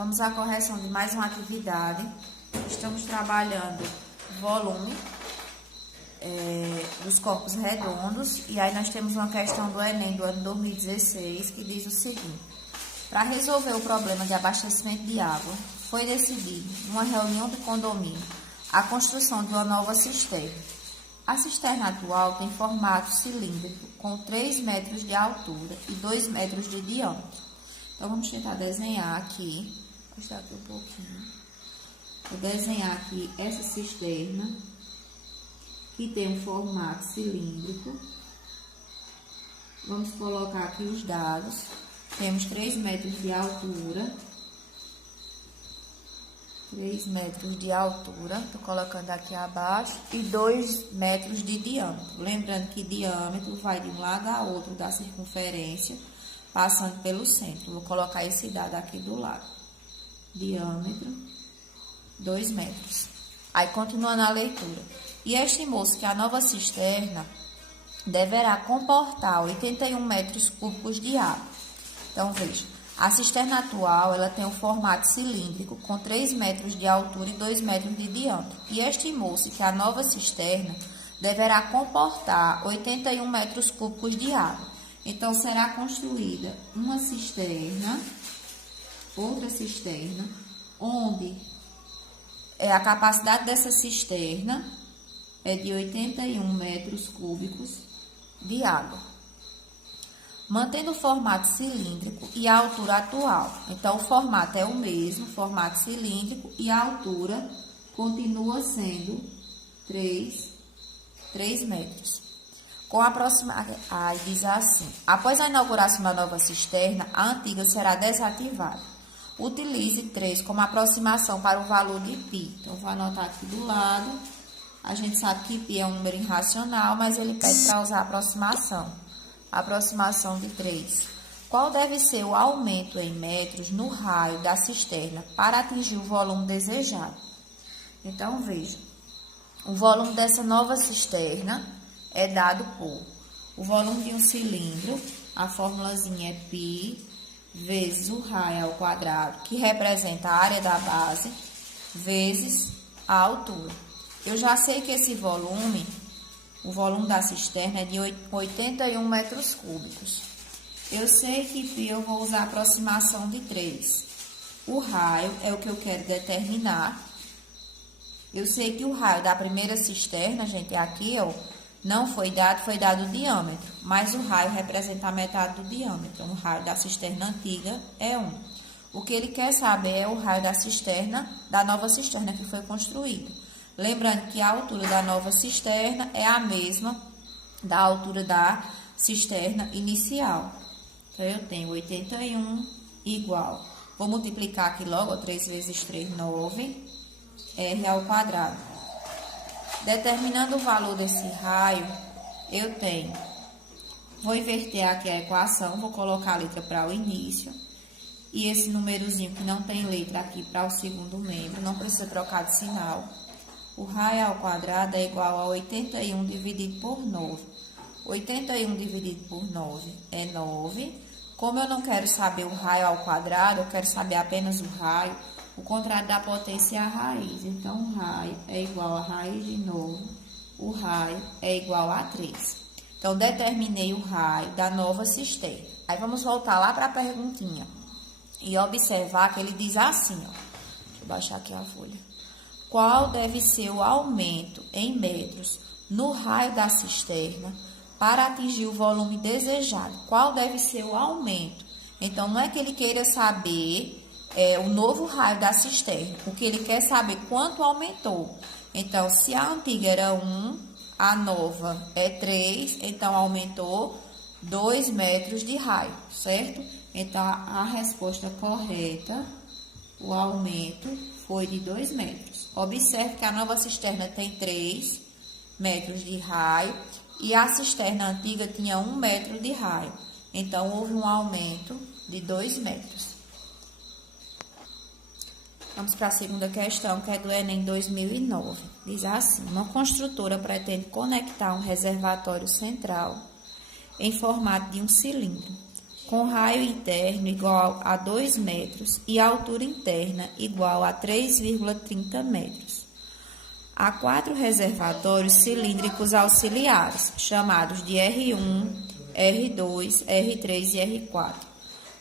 Vamos à correção de mais uma atividade. Estamos trabalhando volume dos corpos redondos. E aí nós temos uma questão do Enem do ano 2016 que diz o seguinte: para resolver o problema de abastecimento de água, foi decidido, numa reunião do condomínio, a construção de uma nova cisterna. A cisterna atual tem formato cilíndrico, com 3 metros de altura e 2 metros de diâmetro. Então, vamos tentar desenhar aqui. Vou mostrar aqui um pouquinho. Vou desenhar aqui essa cisterna, que tem um formato cilíndrico. Vamos colocar aqui os dados. Temos 3 metros de altura. 3 metros de altura, estou colocando aqui abaixo, e 2 metros de diâmetro. Lembrando que diâmetro vai de um lado a outro da circunferência, passando pelo centro. Vou colocar esse dado aqui do lado. Diâmetro, 2 metros. Aí, continuando a leitura. E estimou-se que a nova cisterna deverá comportar 81 metros cúbicos de água. Então, veja. A cisterna atual, ela tem um formato cilíndrico com 3 metros de altura e 2 metros de diâmetro. E estimou-se que a nova cisterna deverá comportar 81 metros cúbicos de água. Então, será construída uma cisterna, outra cisterna, onde a capacidade dessa cisterna é de 81 metros cúbicos de água, mantendo o formato cilíndrico e a altura atual. Então, o formato é o mesmo, formato cilíndrico, e a altura continua sendo 3 metros. Com aí diz assim: após a inauguração da nova cisterna, a antiga será desativada. Utilize 3 como aproximação para o valor de π. Então, vou anotar aqui do lado. A gente sabe que π é um número irracional, mas ele pede para usar aproximação. Aproximação de 3. Qual deve ser o aumento em metros no raio da cisterna para atingir o volume desejado? Então, veja. O volume dessa nova cisterna é dado por o volume de um cilindro, a formulazinha é π, vezes o raio ao quadrado, que representa a área da base, vezes a altura. Eu já sei que esse volume, o volume da cisterna é de 81 metros cúbicos. Eu sei que π eu vou usar a aproximação de 3. O raio é o que eu quero determinar. Eu sei que o raio da primeira cisterna, gente, aqui, ó, não foi dado o diâmetro, mas o raio representa a metade do diâmetro. Então, o raio da cisterna antiga é 1. O que ele quer saber é o raio da cisterna, da nova cisterna que foi construída. Lembrando que a altura da nova cisterna é a mesma da altura da cisterna inicial. Então, eu tenho 81 igual. Vou multiplicar aqui logo, 3 vezes 3, 9, R ao quadrado. Determinando o valor desse raio, eu tenho... Vou inverter aqui a equação, vou colocar a letra para o início. E esse númerozinho que não tem letra aqui para o segundo membro, não precisa trocar de sinal. O raio ao quadrado é igual a 81 dividido por 9. 81 dividido por 9 é 9. Como eu não quero saber o raio ao quadrado, eu quero saber apenas o raio. O contrário da potência é a raiz. Então, o raio é igual a raiz de 9. O raio é igual a 3. Então, determinei o raio da nova cisterna. Aí, vamos voltar lá para a perguntinha. E observar que ele diz assim, ó. Deixa eu baixar aqui a folha. Qual deve ser o aumento em metros no raio da cisterna para atingir o volume desejado? Qual deve ser o aumento? Então, não é que ele queira saber o novo raio da cisterna. O que ele quer saber quanto aumentou. Então, se a antiga era 1, a nova é 3, então aumentou 2 metros de raio, certo? Então, a resposta correta, o aumento foi de 2 metros. Observe que a nova cisterna tem 3 metros de raio e a cisterna antiga tinha 1 metro de raio. Então, houve um aumento de 2 metros. Vamos para a segunda questão, que é do Enem 2009. Diz assim: uma construtora pretende conectar um reservatório central em formato de um cilindro com raio interno igual a 2 metros e altura interna igual a 3,30 metros. Há 4 reservatórios cilíndricos auxiliares, chamados de R1, R2, R3 e R4,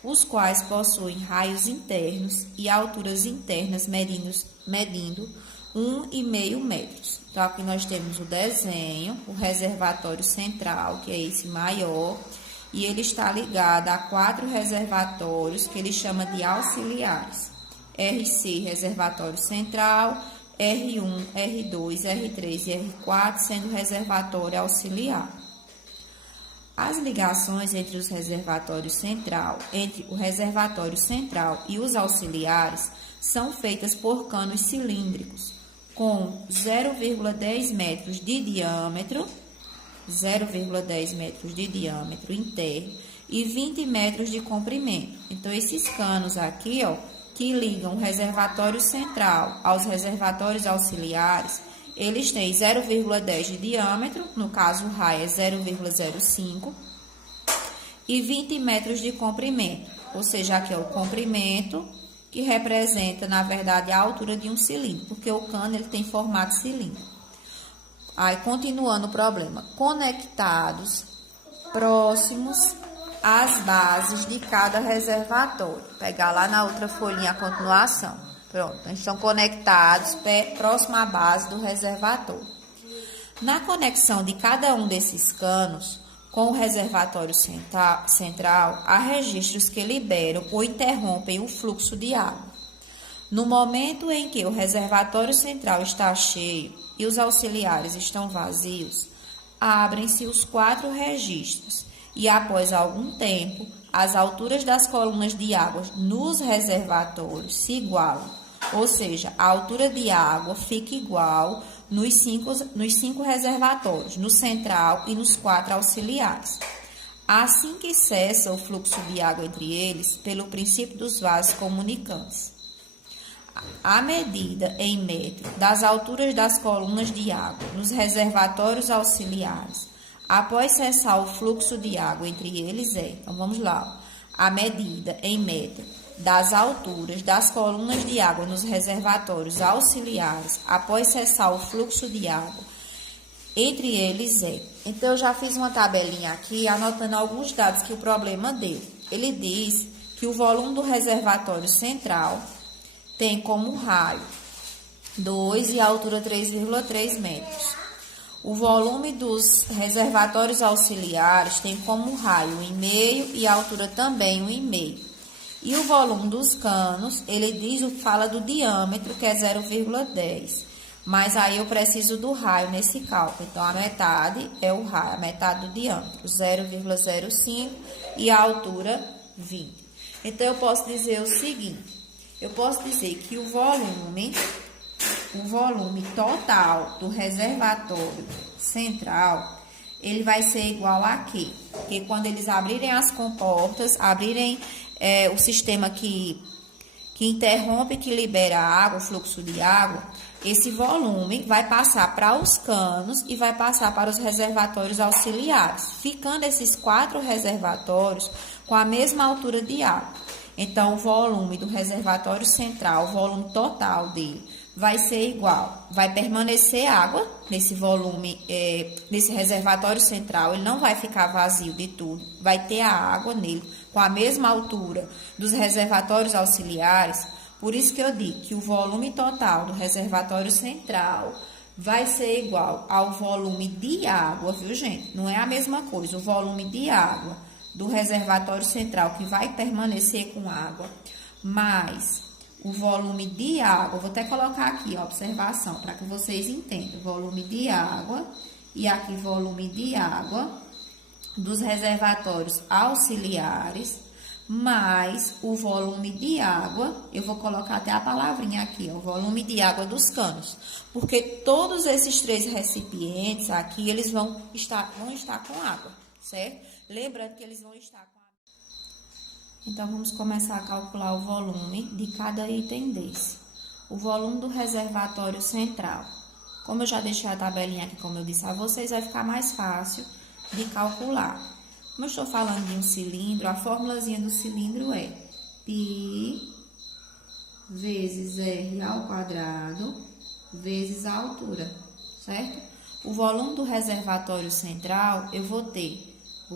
os quais possuem raios internos e alturas internas medindo 1,5 metros. Então, aqui nós temos o desenho, o reservatório central, que é esse maior, e ele está ligado a 4 reservatórios que ele chama de auxiliares. RC, reservatório central, R1, R2, R3 e R4, sendo reservatório auxiliar. As ligações entre o reservatório central e os auxiliares são feitas por canos cilíndricos com 0,10 metros de diâmetro, 0,10 metros de diâmetro interno e 20 metros de comprimento. Então, esses canos aqui, ó, que ligam o reservatório central aos reservatórios auxiliares, eles têm 0,10 de diâmetro, no caso o raio é 0,05, e 20 metros de comprimento, ou seja, aqui é o comprimento, que representa, na verdade, a altura de um cilindro, porque o cano ele tem formato cilíndrico. Aí, continuando o problema, conectados próximos às bases de cada reservatório. Vou pegar lá na outra folhinha a continuação. Pronto, eles estão conectados próximo à base do reservatório. Na conexão de cada um desses canos com o reservatório central, há registros que liberam ou interrompem o fluxo de água. No momento em que o reservatório central está cheio e os auxiliares estão vazios, abrem-se os 4 registros e, após algum tempo, as alturas das colunas de água nos reservatórios se igualam, ou seja, a altura de água fica igual nos 5 reservatórios, no central e nos 4 auxiliares. Assim que cessa o fluxo de água entre eles, pelo princípio dos vasos comunicantes. A medida em metro das alturas das colunas de água nos reservatórios auxiliares, após cessar o fluxo de água entre eles então vamos lá, a medida em metro das alturas das colunas de água nos reservatórios auxiliares, após cessar o fluxo de água entre eles Então, eu já fiz uma tabelinha aqui, anotando alguns dados que o problema deu. Ele diz que o volume do reservatório central tem como raio 2 e a altura 3,3 metros. O volume dos reservatórios auxiliares tem como raio 1,5 e a altura também 1,5. E o volume dos canos, ele fala do diâmetro, que é 0,10. Mas aí eu preciso do raio nesse cálculo. Então, a metade é o raio, a metade do diâmetro, 0,05 e a altura 20. Então, eu posso dizer o seguinte. Eu posso dizer que o volume total do reservatório central, ele vai ser igual a quê? Porque quando eles abrirem as comportas, abrirem o sistema que interrompe, que libera a água, o fluxo de água, esse volume vai passar para os canos e vai passar para os reservatórios auxiliares, ficando esses 4 reservatórios com a mesma altura de água. Então, o volume do reservatório central, o volume total dele, vai ser igual. Vai permanecer água nesse volume, nesse reservatório central, ele não vai ficar vazio de tudo. Vai ter a água nele com a mesma altura dos reservatórios auxiliares. Por isso que eu digo que o volume total do reservatório central vai ser igual ao volume de água, viu, gente? Não é a mesma coisa. O volume de água do reservatório central, que vai permanecer com água, mais o volume de água, vou até colocar aqui a observação para que vocês entendam, volume de água e aqui volume de água dos reservatórios auxiliares, mais o volume de água, eu vou colocar até a palavrinha aqui, o volume de água dos canos, porque todos esses 3 recipientes aqui, eles vão estar com água, certo? Lembrando que eles vão estar com água. Então, vamos começar a calcular o volume de cada item desse. O volume do reservatório central. Como eu já deixei a tabelinha aqui, como eu disse a vocês, vai ficar mais fácil de calcular. Como eu estou falando de um cilindro, a formulazinha do cilindro é π vezes r ao quadrado vezes a altura, certo? O volume do reservatório central, eu vou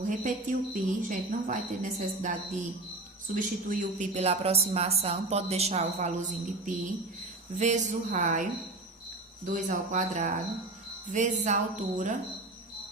repetir o π, gente, não vai ter necessidade de substituir o π pela aproximação, pode deixar o valorzinho de π, vezes o raio, 2 ao quadrado, vezes a altura,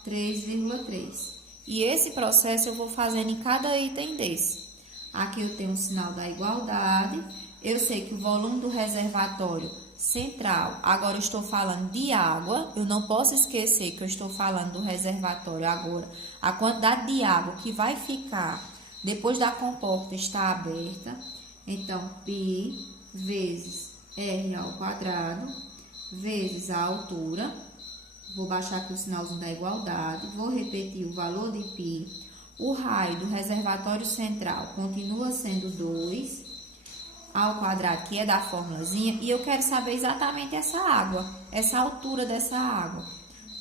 3,3. E esse processo eu vou fazendo em cada item desse. Aqui eu tenho o sinal da igualdade, eu sei que o volume do reservatório central, agora eu estou falando de água, eu não posso esquecer que eu estou falando do reservatório agora. A quantidade de água que vai ficar depois da comporta está aberta, então π vezes r ao quadrado vezes a altura, vou baixar aqui o sinalzinho da igualdade, vou repetir o valor de π, o raio do reservatório central continua sendo 2 ao quadrado, que é da formulazinha, e eu quero saber exatamente essa água, essa altura dessa água.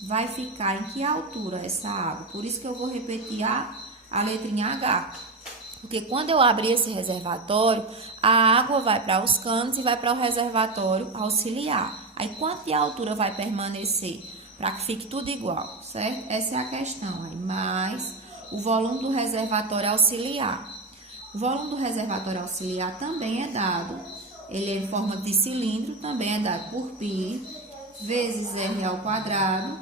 Vai ficar em que altura essa água? Por isso que eu vou repetir a letrinha H. Porque quando eu abrir esse reservatório, a água vai para os canos e vai para o reservatório auxiliar. Aí, quanto de altura vai permanecer? Para que fique tudo igual, certo? Essa é a questão. Aí, mais o volume do reservatório auxiliar. O volume do reservatório auxiliar também é dado, ele é em forma de cilindro, também é dado por π vezes r ao quadrado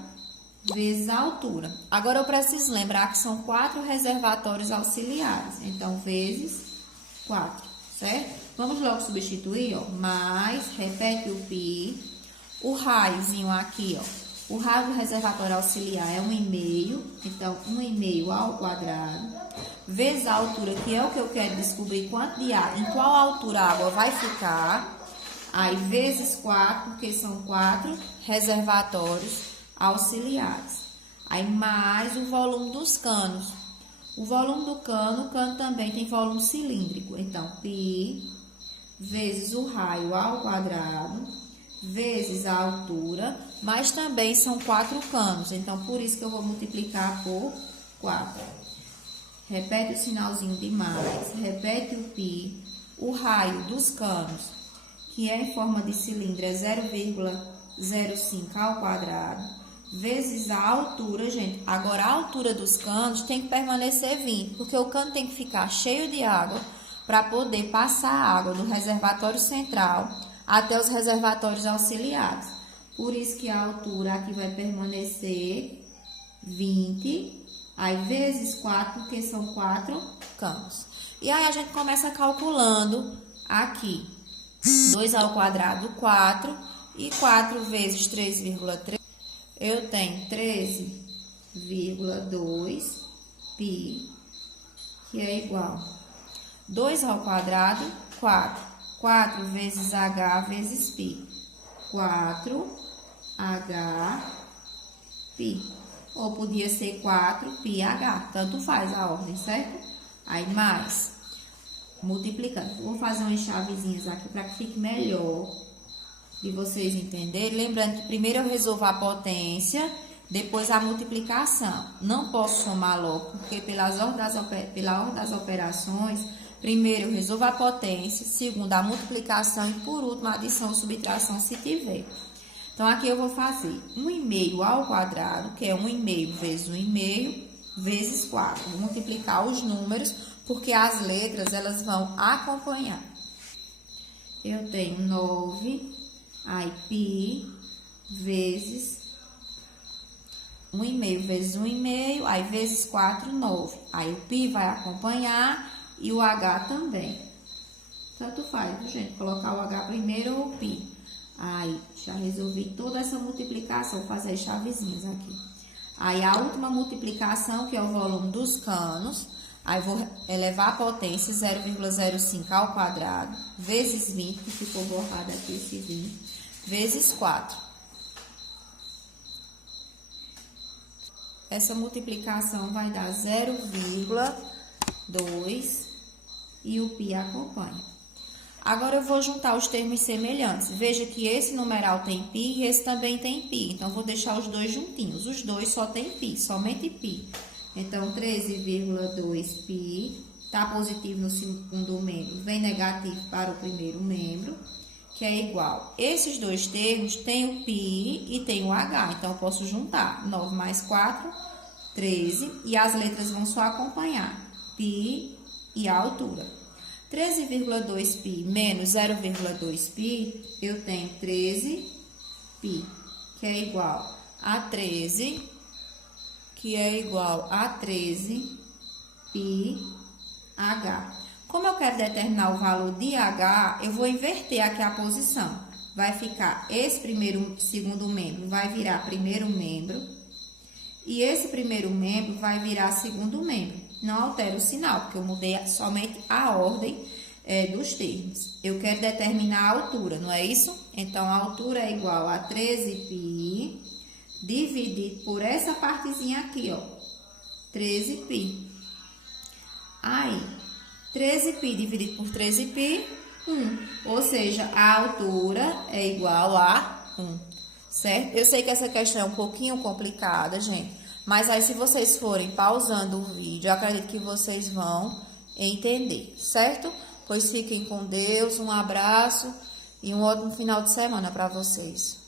vezes a altura. Agora eu preciso lembrar que são 4 reservatórios auxiliares, então vezes 4, certo? Vamos logo substituir, ó, mais, repete o π, o raiozinho aqui, ó. O raio do reservatório auxiliar é 1,5, então 1,5 ao quadrado, vezes a altura, que é o que eu quero descobrir quanto de água, em qual altura a água vai ficar, aí vezes 4, porque são 4 reservatórios auxiliares. Aí mais o volume dos canos. O volume do cano, o cano também tem volume cilíndrico, então π vezes o raio ao quadrado, vezes a altura, mas também são 4 canos, então por isso que eu vou multiplicar por 4. Repete o sinalzinho de mais, repete o π, o raio dos canos, que é em forma de cilindro, é 0,05 ao quadrado, vezes a altura, gente. Agora a altura dos canos tem que permanecer 20, porque o cano tem que ficar cheio de água para poder passar a água do reservatório central até os reservatórios auxiliares. Por isso que a altura aqui vai permanecer 20, aí vezes 4, porque são 4 canos. E aí a gente começa calculando aqui. 2 ao quadrado, 4, e 4 vezes 3,3, eu tenho 13,2 π, que é igual 2 ao quadrado, 4. 4 vezes H vezes π. 4H π. Ou podia ser 4πH. Tanto faz a ordem, certo? Aí, mais. Multiplicando. Vou fazer umas chavezinhas aqui para que fique melhor de vocês entenderem. Lembrando que primeiro eu resolvo a potência, depois a multiplicação. Não posso somar logo, porque pela ordem das operações, primeiro eu resolvo a potência, segundo a multiplicação e por último a adição ou subtração se tiver. Então, aqui eu vou fazer 1,5 ao quadrado, que é 1,5 vezes 1,5 vezes 4. Vou multiplicar os números, porque as letras elas vão acompanhar. Eu tenho 9, aí π vezes 1,5 vezes 1,5, aí vezes 4, 9. Aí o π vai acompanhar e o H também. Tanto faz, gente, colocar o H primeiro ou o π. Aí, já resolvi toda essa multiplicação, vou fazer as chavezinhas aqui. Aí, a última multiplicação, que é o volume dos canos, aí vou elevar a potência 0,05 ao quadrado, vezes 20, que ficou borrado aqui esse 20, vezes 4. Essa multiplicação vai dar 0,2 e o π acompanha. Agora, eu vou juntar os termos semelhantes. Veja que esse numeral tem π e esse também tem π. Então, vou deixar os dois juntinhos. Os dois só tem π, somente π. Então, 13,2π está positivo no segundo membro, vem negativo para o primeiro membro, que é igual. Esses dois termos têm o π e tem o h, então eu posso juntar 9 mais 4, 13, e as letras vão só acompanhar, π e a altura. 13,2π menos 0,2π, eu tenho 13π, que é igual a 13, que é igual a 13πh. Como eu quero determinar o valor de h, eu vou inverter aqui a posição. Vai ficar esse segundo membro vai virar primeiro membro, e esse primeiro membro vai virar segundo membro. Não altera o sinal, porque eu mudei somente a ordem dos termos. Eu quero determinar a altura, não é isso? Então, a altura é igual a 13π dividido por essa partezinha aqui, ó, 13π. Aí, 13π dividido por 13π, 1. Ou seja, a altura é igual a 1, certo? Eu sei que essa questão é um pouquinho complicada, gente, mas aí se vocês forem pausando o vídeo, eu acredito que vocês vão entender, certo? Pois fiquem com Deus, um abraço e um ótimo final de semana para vocês.